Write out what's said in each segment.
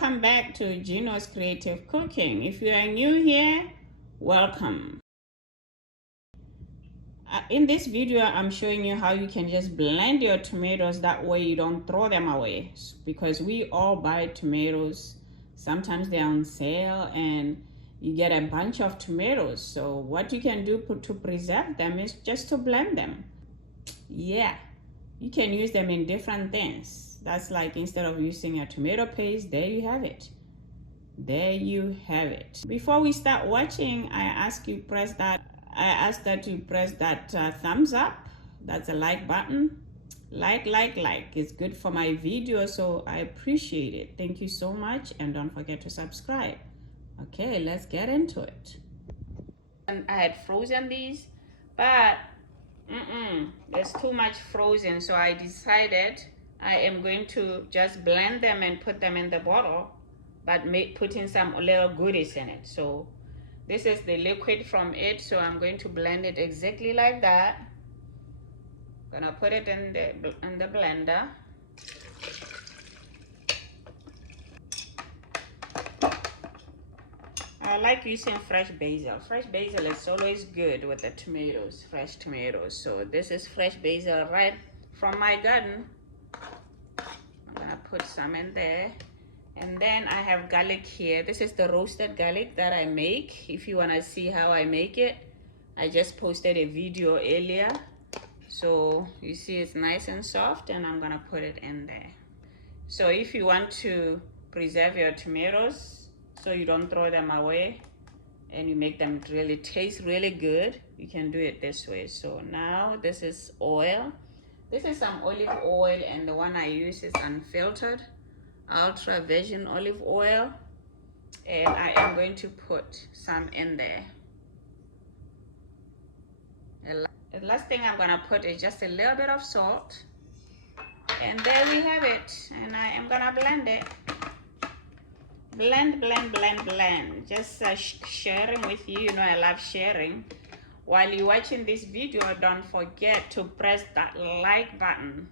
Welcome back to Gino's Creative Cooking. If you are new here, welcome. In this video, I'm showing you how you can just blend your tomatoes. That way you don't throw them away, because we all buy tomatoes. Sometimes they're on sale and you get a bunch of tomatoes. So what you can do to preserve them is just to blend them. Yeah, you can use them in different things. That's like, instead of using a tomato paste, there you have it. There you have it. Before we start watching, I ask that you press that thumbs up. That's a like button. Like. It's good for my video, so I appreciate it. Thank you so much, and don't forget to subscribe. Okay, let's get into it. And I had frozen these, but there's too much frozen, so I decided I am going to just blend them and put them in the bottle, but put in some little goodies in it. So this is the liquid from it, so I'm going to blend it exactly like that. Gonna put it in the blender. I like using fresh basil. Fresh basil is always good with the tomatoes, fresh tomatoes. So this is fresh basil right from my garden. I'm gonna put some in there. And then I have garlic here. This is the roasted garlic that I make. If you wanna see how I make it, I just posted a video earlier. So you see it's nice and soft, and I'm gonna put it in there. So if you want to preserve your tomatoes so you don't throw them away and you make them really taste really good, you can do it this way. So now this is oil. This is some olive oil, and the one I use is unfiltered ultra virgin olive oil, and I am going to put some in there. The last thing I'm gonna put is just a little bit of salt, and there we have it. And I am gonna blend it. Blend. Just sharing with you. You know I love sharing. While you're watching this video, don't forget to press that like button.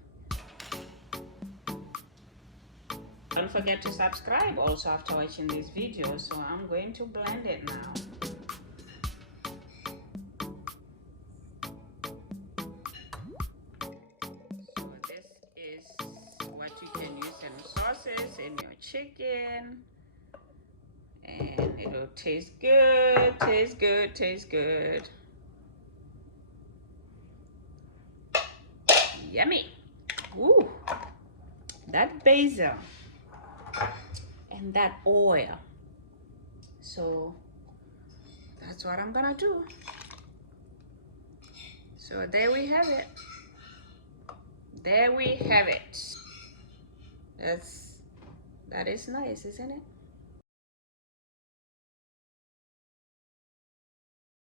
Don't forget to subscribe also after watching this video. So I'm going to blend it now. So this is what you can use in sauces, in your chicken, and it'll taste good. Yummy. Ooh, that basil and that oil. So that's what I'm gonna do. So there we have it. That is nice, isn't it?